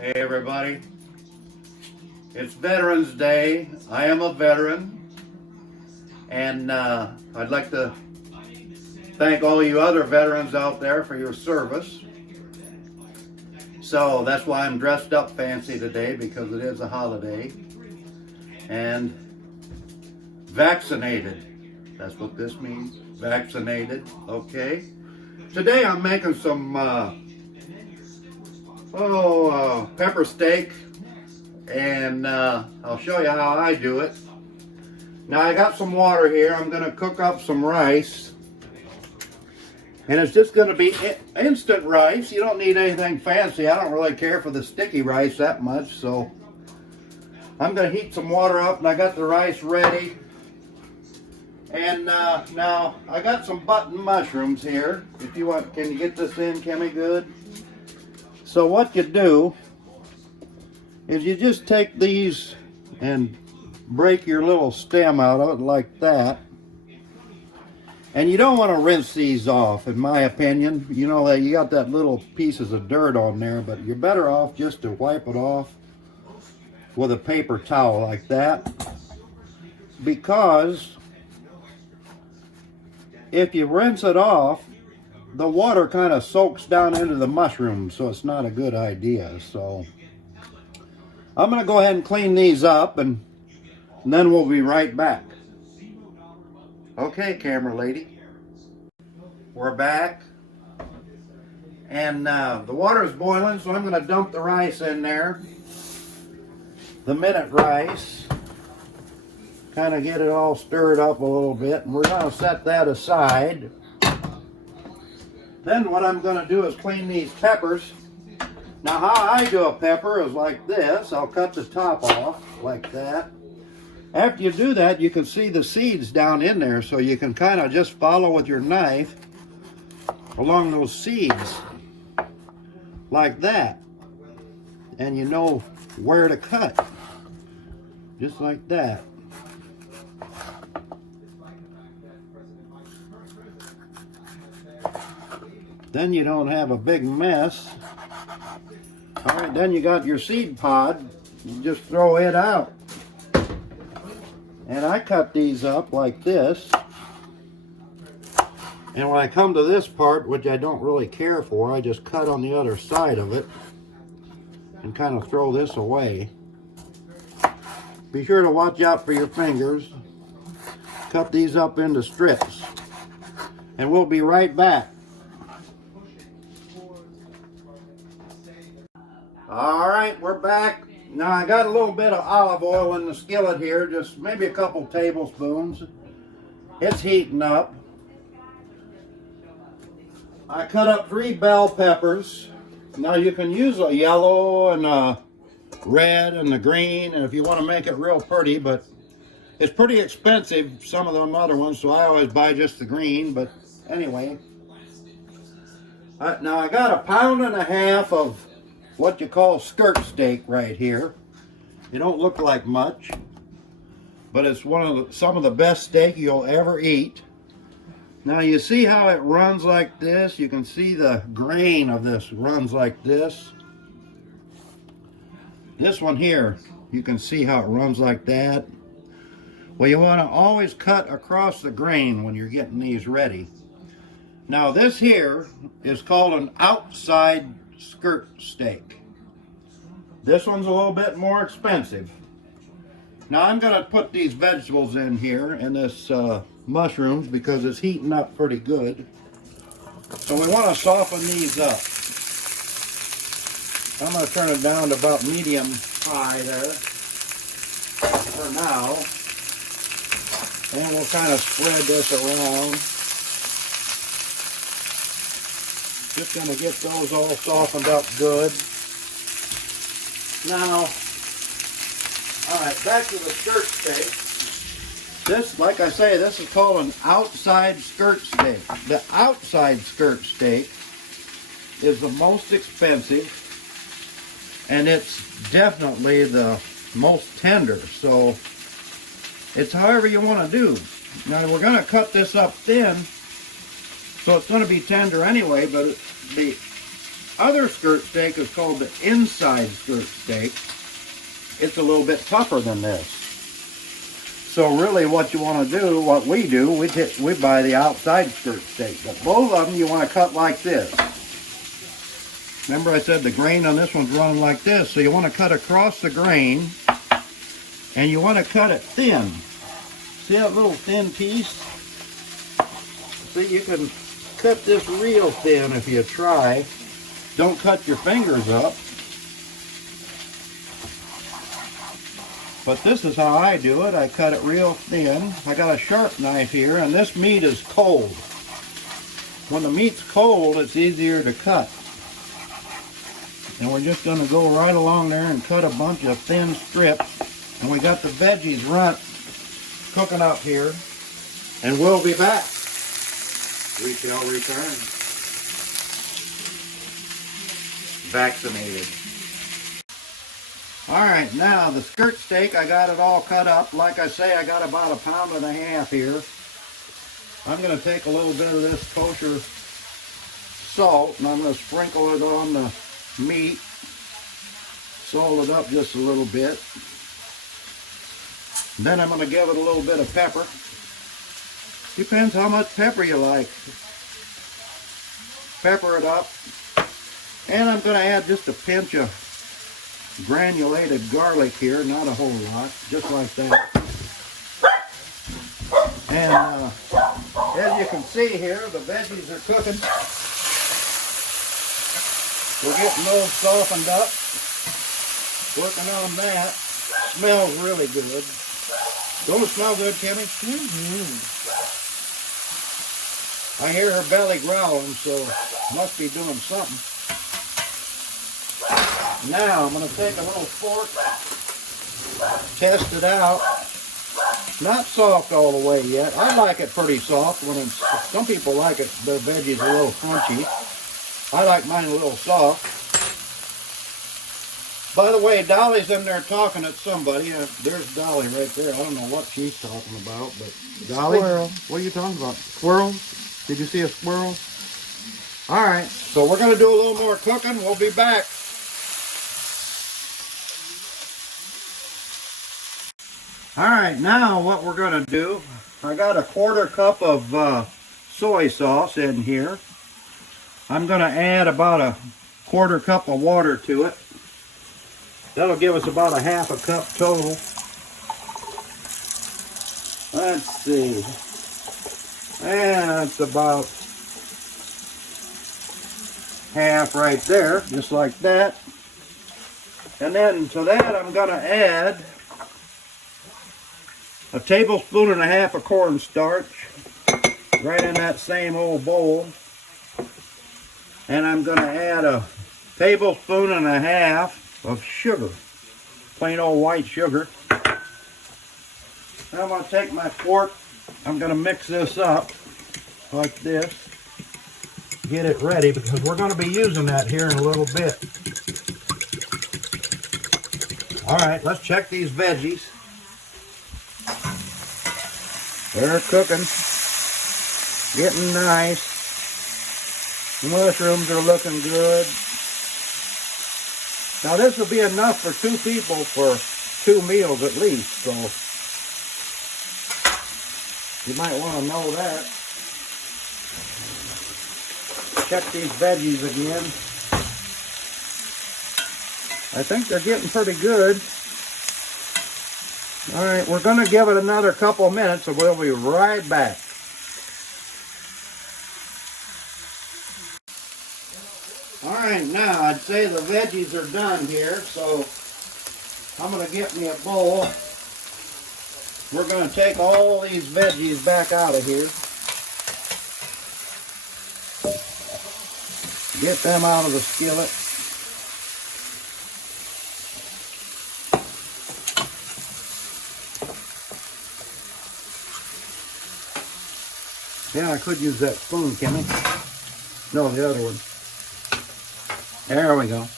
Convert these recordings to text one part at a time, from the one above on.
Hey everybody, it's Veterans Day. I am a veteran, and I'd like to thank all you other veterans out there for your service. So that's why I'm dressed up fancy today, because it is a holiday. And vaccinated, that's what this means, vaccinated, okay? Today I'm making some pepper steak, and I'll show you how I do it. Now I got some water here. I'm going to cook up some rice, and it's just going to be instant rice. You don't need anything fancy. I don't really care for the sticky rice that much, so I'm going to heat some water up, and I got the rice ready. And now I got some button mushrooms here. If you want, can you get this in, Kimmy? Good. So what you do is you just take these and break your little stem out of it like that. And you don't want to rinse these off, in my opinion. You know that you got that little pieces of dirt on there, but you're better off just to wipe it off with a paper towel like that. Because if you rinse it off, the water kind of soaks down into the mushrooms, so it's not a good idea. So I'm going to go ahead and clean these up, and then we'll be right back. Okay, camera lady. We're back. And the water is boiling, so I'm going to dump the rice in there. The minute rice. Kind of get it all stirred up a little bit, and we're going to set that aside. Then what I'm going to do is clean these peppers. Now how I do a pepper is like this. I'll cut the top off like that. After you do that, you can see the seeds down in there, so you can kind of just follow with your knife along those seeds like that. And you know where to cut. Just like that. Then you don't have a big mess. All right, then you got your seed pod. You just throw it out. And I cut these up like this. And when I come to this part, which I don't really care for, I just cut on the other side of it and kind of throw this away. Be sure to watch out for your fingers. Cut these up into strips. And we'll be right back. All right, we're back. Now I got a little bit of olive oil in the skillet here, just maybe a couple tablespoons. It's heating up. I cut up 3 bell peppers. Now you can use a yellow and a red and the green, and if you want to make it real pretty, but it's pretty expensive, some of them other ones, so I always buy just the green, but anyway. Now I got 1.5 pounds of what you call skirt steak right here. It don't look like much, but it's some of the best steak you'll ever eat. Now you see how it runs like this? You can see the grain of this runs like this. This one here, you can see how it runs like that. Well, you want to always cut across the grain when you're getting these ready. Now this here is called an outside skirt steak. This one's a little bit more expensive. Now I'm going to put these vegetables in here and this mushrooms because it's heating up pretty good. So we want to soften these up. I'm going to turn it down to about medium high there for now. And we'll kind of spread this around. Just going to get those all softened up good. Now, all right, back to the skirt steak. This, like I say, this is called an outside skirt steak. The outside skirt steak is the most expensive, and it's definitely the most tender. So it's however you want to do. Now we're going to cut this up thin, so it's going to be tender anyway, but the other skirt steak is called the inside skirt steak. It's a little bit tougher than this. So really what you want to do, what we do, we buy the outside skirt steak. But both of them you want to cut like this. Remember I said the grain on this one's running like this. So you want to cut across the grain. And you want to cut it thin. See that little thin piece? See, you can cut this real thin if you try. Don't cut your fingers up. But this is how I do it. I cut it real thin. I got a sharp knife here, and this meat is cold. When the meat's cold, it's easier to cut. And we're just going to go right along there and cut a bunch of thin strips. And we got the veggies cooking up here. And we'll be back. We shall return. Vaccinated. Alright, now the skirt steak, I got it all cut up. Like I say, I got about 1.5 pounds here. I'm going to take a little bit of this kosher salt and I'm going to sprinkle it on the meat. Salt it up just a little bit. Then I'm going to give it a little bit of pepper. Depends how much pepper you like. Pepper it up. And I'm going to add just a pinch of granulated garlic here, not a whole lot, just like that. And as you can see here, the veggies are cooking. We're getting those softened up. Working on that. Smells really good. Don't it smell good, Kimmy? I hear her belly growling, so must be doing something. Now I'm going to take a little fork, test it out. Not soft all the way yet. I like it pretty soft. Some people like it, their veggies a little crunchy. I like mine a little soft. By the way, Dolly's in there talking at somebody. There's Dolly right there. I don't know what she's talking about, but Dolly, squirrel. What are you talking about? Squirrel? Did you see a squirrel? All right, so we're going to do a little more cooking. We'll be back. All right, now what we're going to do, I got a 1/4 cup of soy sauce in here. I'm going to add about a 1/4 cup of water to it. That'll give us about a 1/2 cup total. Let's see. And that's about half right there, just like that. And then to that I'm going to add a 1.5 tablespoons of cornstarch right in that same old bowl. And I'm going to add a 1.5 tablespoons of sugar, plain old white sugar. Now I'm going to take my fork, I'm going to mix this up like this, get it ready because we're going to be using that here in a little bit. Alright, let's check these veggies. They're cooking, getting nice. The mushrooms are looking good. Now this will be enough for 2 people for 2 meals at least, so you might want to know that. Check these veggies again. I think they're getting pretty good. Alright, we're going to give it another couple minutes and we'll be right back. Alright, now I'd say the veggies are done here, so I'm going to get me a bowl. We're going to take all these veggies back out of here. Get them out of the skillet. Yeah, I could use that spoon, Kimmy. No, the other one. There we go.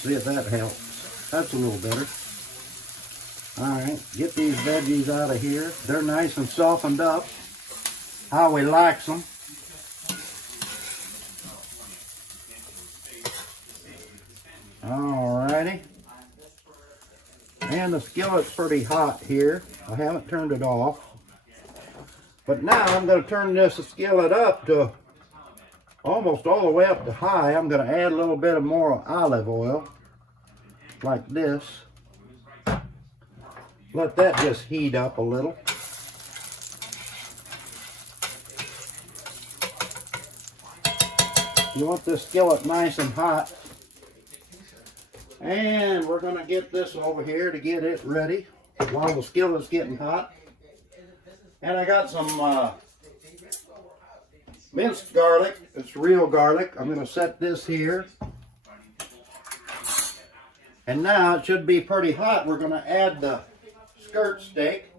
See if that helps. That's a little better. Alright, get these veggies out of here. They're nice and softened up. How we likes them. Alrighty. And the skillet's pretty hot here. I haven't turned it off. But now I'm going to turn this skillet up to almost all the way up to high. I'm going to add a little bit of more olive oil, like this. Let that just heat up a little. You want this skillet nice and hot. And we're going to get this over here to get it ready while the skillet's getting hot. And I got some minced garlic. It's real garlic. I'm going to set this here. And now it should be pretty hot. We're going to add the skirt steak.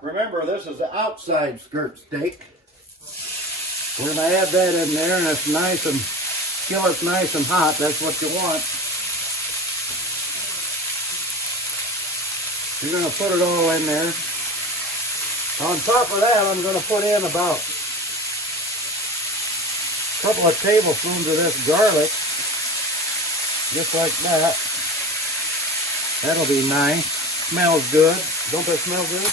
Remember, this is the outside skirt steak. We're going to add that in there, and it's nice and skillet's nice and hot. That's what you want. You're going to put it all in there. On top of that, I'm going to put in about a couple of tablespoons of this garlic. Just like that. That'll be nice. Smells good. Don't that smell good?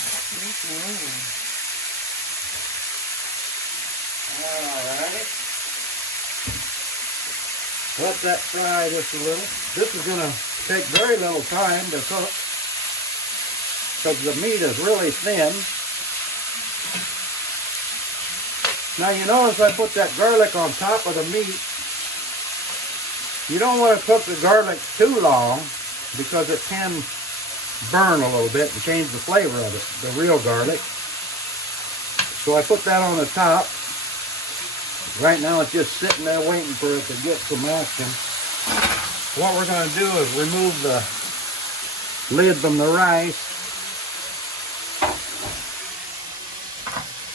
Alright. Let that fry just a little. This is going to take very little time to cook because the meat is really thin. Now you notice I put that garlic on top of the meat. You don't want to cook the garlic too long because it can burn a little bit and change the flavor of it, the real garlic. So I put that on the top. Right now it's just sitting there waiting for it to get some action. What we're going to do is remove the lid from the rice.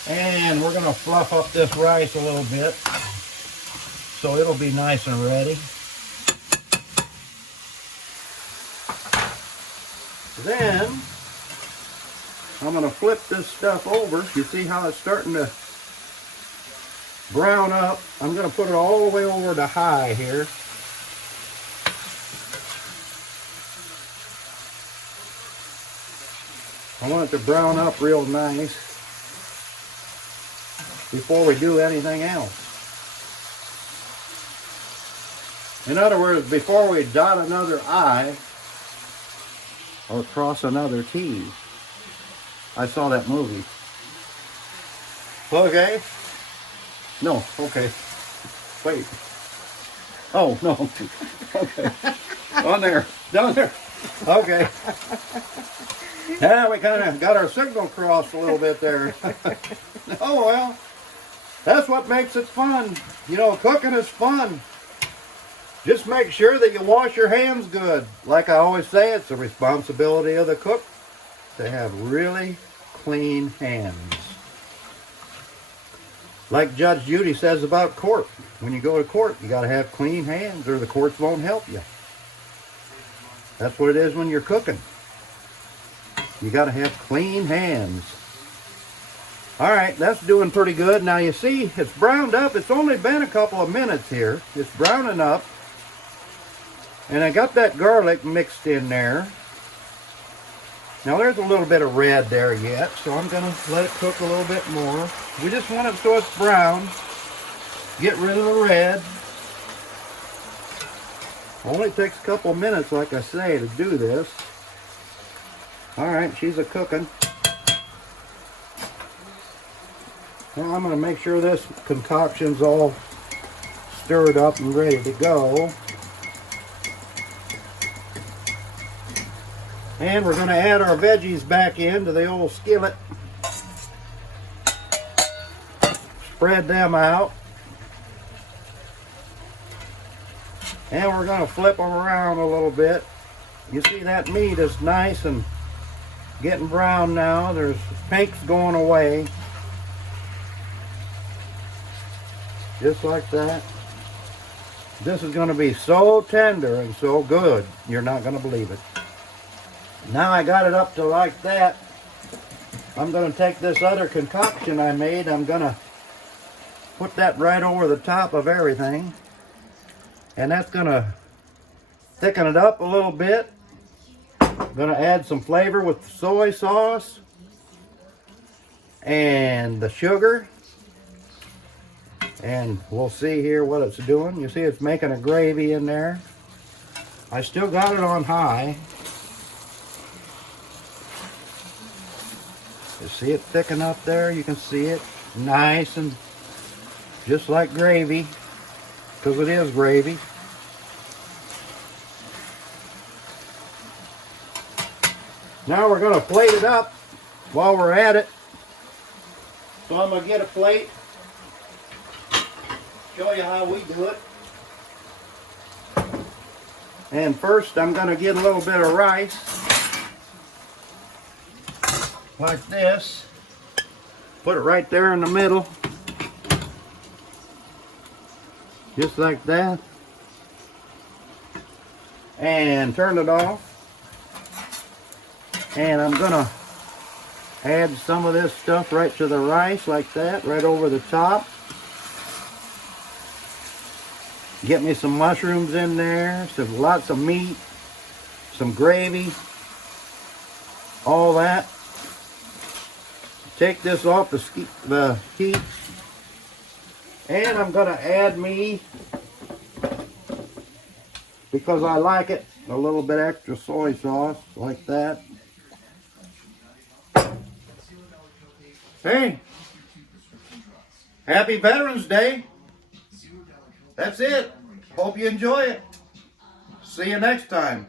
And we're going to fluff up this rice a little bit so it'll be nice and ready. Then I'm going to flip this stuff over. You see how it's starting to brown up? I'm going to put it all the way over to high here. I want it to brown up real nice before we do anything else. In other words, before we dot another I or cross another T. I saw that movie. Okay. No, okay. Wait. Oh, no. Okay. On there. Down there. Okay. Yeah, we kind of got our signal crossed a little bit there. Oh, well. That's what makes it fun. You know, cooking is fun. Just make sure that you wash your hands good. Like I always say, it's the responsibility of the cook to have really clean hands. Like Judge Judy says about court. When you go to court, you got to have clean hands or the courts won't help you. That's what it is when you're cooking. You got to have clean hands. Alright, that's doing pretty good. Now you see, it's browned up. It's only been a couple of minutes here. It's browning up. And I got that garlic mixed in there. Now there's a little bit of red there yet, so I'm going to let it cook a little bit more. We just want it so it's brown. Get rid of the red. Only takes a couple minutes, like I say, to do this. Alright, she's a-cooking. Now I'm going to make sure this concoction's all stirred up and ready to go. And we're going to add our veggies back into the old skillet. Spread them out. And we're going to flip them around a little bit. You see that meat is nice and getting brown now. There's pink's going away. Just like that. This is going to be so tender and so good, you're not going to believe it. Now I got it up to like that. I'm going to take this other concoction I made. I'm going to put that right over the top of everything. And that's going to thicken it up a little bit. I'm gonna add some flavor with the soy sauce and the sugar. And we'll see here what it's doing. You see it's making a gravy in there. I still got it on high. You see it thicken up there? You can see it nice and just like gravy, because it is gravy. Now we're going to plate it up while we're at it. So I'm going to get a plate. Show you how we do it. And first I'm going to get a little bit of rice like this. Put it right there in the middle, just like that, and turn it off. And I'm going to add some of this stuff right to the rice like that, right over the top. Get me some mushrooms in there, lots of meat, some gravy, all that. Take this off the heat, and I'm going to add me, because I like it, a little bit extra soy sauce like that. Hey, happy Veterans Day. That's it. Hope you enjoy it. See you next time.